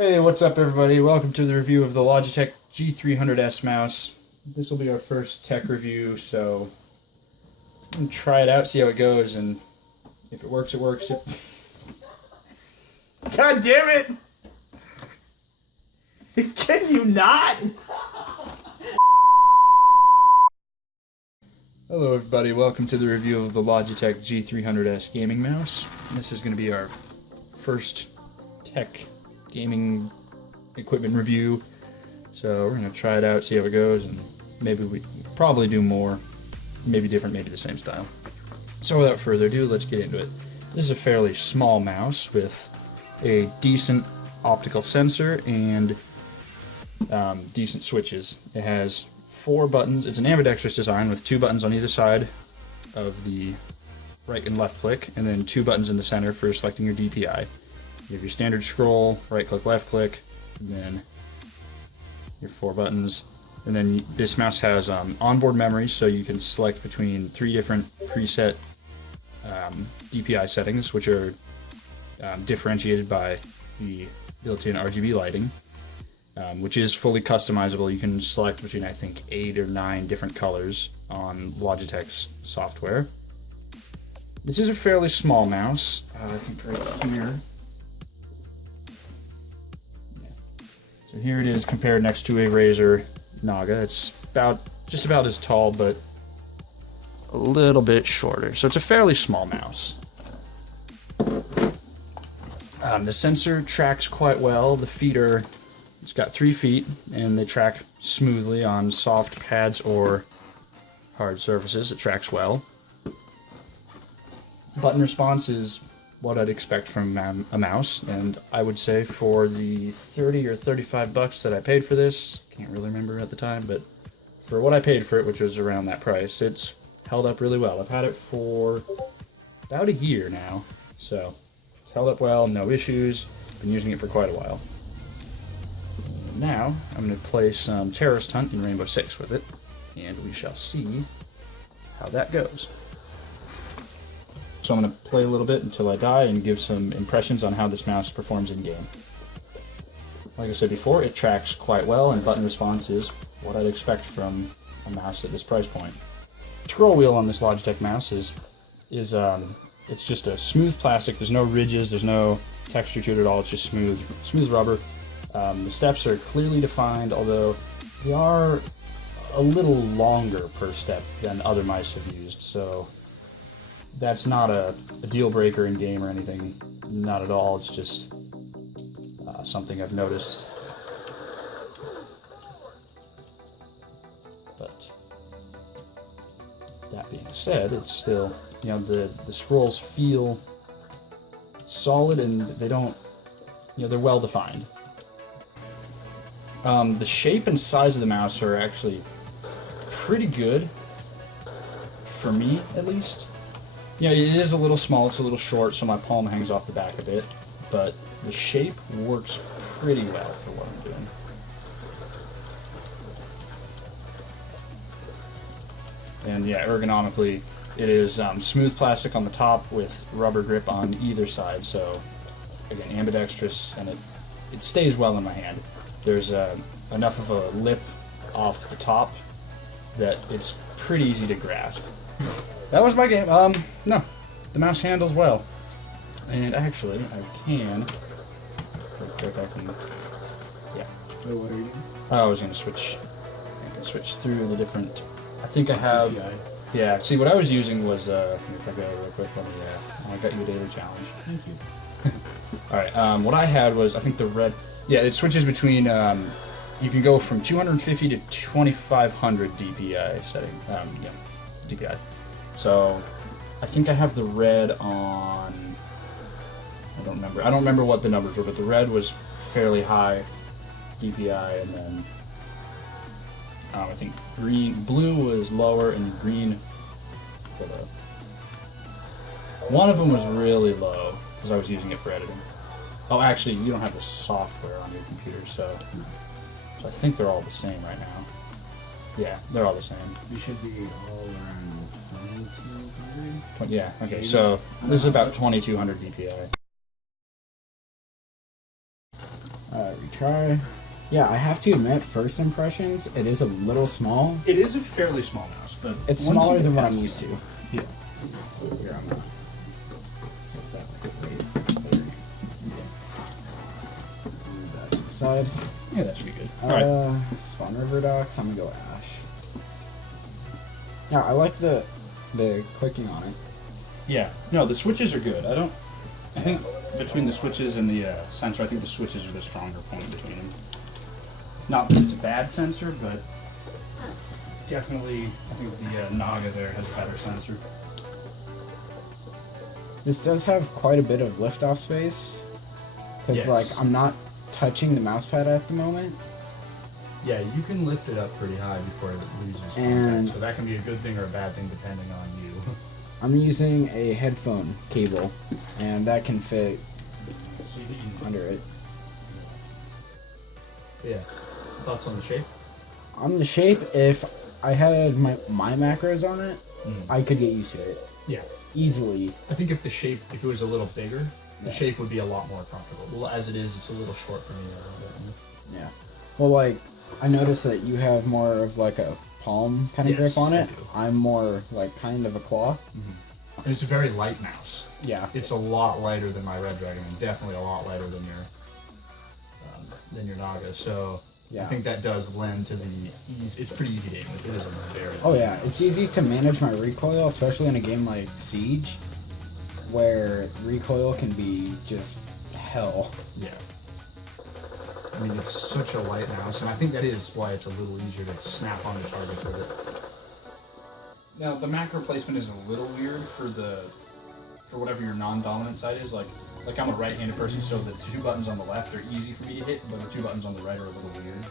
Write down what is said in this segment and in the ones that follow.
Hey, what's up everybody? Welcome to the review of the Logitech G300s mouse. This will be our first tech review, so I'm gonna try it out, see how it goes, and if it works, it works. God damn it! Can you not? Hello everybody, welcome to the review of the Logitech G300s gaming mouse. This is going to be our first tech gaming equipment review, so we're going to try it out, see how it goes, and maybe we probably do more, maybe different, maybe the same style. So without further ado, let's get into it. This is a fairly small mouse with a decent optical sensor and decent switches. It has 4 buttons. It's an ambidextrous design with 2 buttons on either side of the right and left click, and then 2 buttons in the center for selecting your DPI. You have your standard scroll, right click, left click, and then your 4 buttons. And then this mouse has onboard memory, so you can select between 3 different preset DPI settings, which are differentiated by the built-in RGB lighting, which is fully customizable. You can select between, I think, 8 or 9 different colors on Logitech's software. This is a fairly small mouse. I think right here. So here it is compared next to a Razer Naga. It's just about as tall, but a little bit shorter. So it's a fairly small mouse. The sensor tracks quite well. The feet it's got 3 feet, and they track smoothly on soft pads or hard surfaces. It tracks well. Button response is what I'd expect from a mouse, and I would say for the 30 or 35 bucks that I paid for this, can't really remember at the time, but for what I paid for it, which was around that price, it's held up really well. I've had it for about a year now, so it's held up well, no issues. Been using it for quite a while. And now I'm going to play some Terrorist Hunt in Rainbow Six with it, and we shall see how that goes. So I'm going to play a little bit until I die and give some impressions on how this mouse performs in-game. Like I said before, it tracks quite well, and button response is what I'd expect from a mouse at this price point. The scroll wheel on this Logitech mouse is it's just a smooth plastic. There's no ridges, there's no texture to it at all. It's just smooth rubber. The steps are clearly defined, although they are a little longer per step than other mice have used, so that's not a deal breaker in game or anything, not at all. It's just something I've noticed. But that being said, it's still, the scrolls feel solid, and they don't, they're well defined. The shape and size of the mouse are actually pretty good, for me at least. Yeah, it is a little small, it's a little short, so my palm hangs off the back a bit, but the shape works pretty well for what I'm doing. And yeah, ergonomically, it is smooth plastic on the top with rubber grip on either side, so again, ambidextrous, and it stays well in my hand. There's enough of a lip off the top that it's pretty easy to grasp. That was my game. No, the mouse handles well. And actually, I can, real quick, yeah. So what are you doing? I was going to switch, through the different, I think I have, yeah, see what I was using was, if I go real quick, I got you a daily challenge. Thank you. Alright, what I had was, I think the red, yeah, it switches between, you can go from 250 to 2500 DPI setting, yeah, DPI. So, I think I have the red on, I don't remember what the numbers were, but the red was fairly high DPI, and then, I think blue was lower, and green below. One of them was really low, because I was using it for editing. Oh, actually, you don't have the software on your computer, so I think they're all the same right now. Yeah, they're all the same. You should be all around 2200. Yeah, okay, so this is about 2200 DPI. Retry. Yeah, I have to admit, first impressions, it is a little small. It is a fairly small mouse, but It's once smaller you than get what I'm past used to. Yeah. Here, I'm gonna take that weight. Move that to the side. Yeah, that should be good. All right. Spawn River Docks. I'm gonna go Ash. Yeah, I like the clicking on it. Yeah. No, the switches are good. I think between the switches and the sensor, I think the switches are the stronger point between them. Not that it's a bad sensor, but definitely I think the Naga there has a better sensor. This does have quite a bit of liftoff space. Because, Yes. like, I'm not touching the mouse pad at the moment. Yeah, you can lift it up pretty high before it loses And- contact, so that can be a good thing or a bad thing depending on you. I'm using a headphone cable, and that can fit CD. under it. Yeah. Thoughts on the shape? On the shape, if I had my macros on it, Mm. I could get used to it Yeah. easily. I think if it was a little bigger, the Yeah. shape would be a lot more comfortable. Well, as it is, it's a little short for me a little bit. Yeah. Well, like, I noticed that you have more of like a palm kind of Yes, grip on I it. do. I'm more like kind of a claw. And it's a very light mouse. Yeah. It's a lot lighter than my Red Dragon, and definitely a lot lighter than your Naga. So Yeah. I think that does lend to the ease. It's pretty easy to aim with. It is a very. Oh yeah, it's easy to manage my recoil, especially in a game like Siege, where recoil can be just hell. Yeah. I mean, it's such a light mouse, and I think that is why it's a little easier to snap onto targets with it. Now the macro placement is a little weird for whatever your non-dominant side is. Like I'm a right-handed person, so the two buttons on the left are easy for me to hit, but the two buttons on the right are a little weird.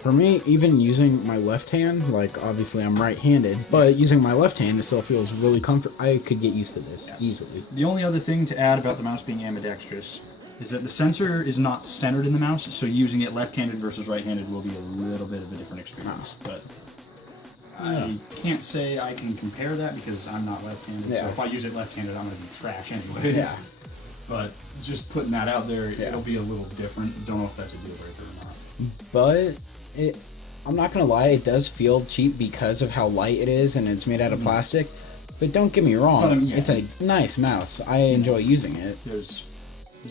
For me, even using my left hand, like obviously I'm right-handed, but using my left hand, it still feels really comfortable. I could get used to this Yes. easily. The only other thing to add about the mouse being ambidextrous is that the sensor is not centered in the mouse, so using it left-handed versus right-handed will be a little bit of a different experience. But I can't say I can compare that because I'm not left-handed. So Yeah. if I use it left-handed, I'm going to be trash anyways. Yeah. But just putting that out there, Yeah. it'll be a little different. Don't know if that's a deal breaker or not. But I'm not gonna lie, it does feel cheap because of how light it is and it's made out of plastic. But don't get me wrong, But, yeah. it's a nice mouse. I enjoy using it. There's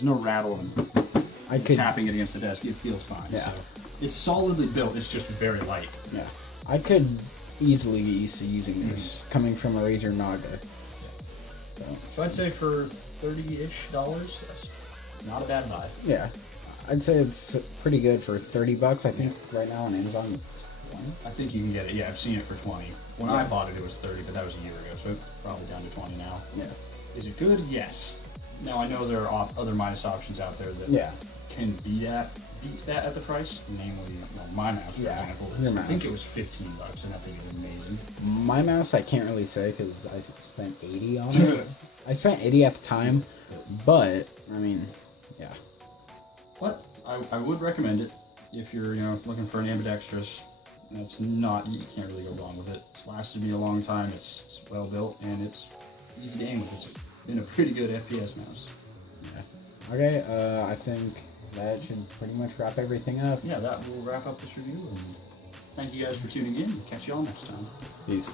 no rattle and I could, tapping it against the desk. It feels fine. Yeah. So it's solidly built. It's just very light. yeah, I could easily get used to using this, coming from a Razer Naga. So I'd say for $30-ish, that's not a bad buy. Yeah, I'd say it's pretty good for $30. I think right now on Amazon it's 20. I think you can get it. Yeah, I've seen it for 20. When I bought it, it was 30, but that was a year ago, so it's probably down to 20 now. Yeah, Is it good? Yes. Now I know there are other minus options out there that yeah, can beat that at the price. Namely, my mouse, for Yeah, example. your I think mouse. it was $15, and that thing is amazing. my mouse I can't really say because I spent 80 on it. I spent 80 at the time, but I mean, yeah. But I would recommend it if you're looking for an ambidextrous. That's not, you can't really go wrong with it. It's lasted me a long time. It's well built and it's easy to aim with. It's been a pretty good FPS mouse. Okay, I think that should pretty much wrap everything up. Yeah, that will wrap up this review. And thank you guys for tuning in. Catch you all next time. Peace.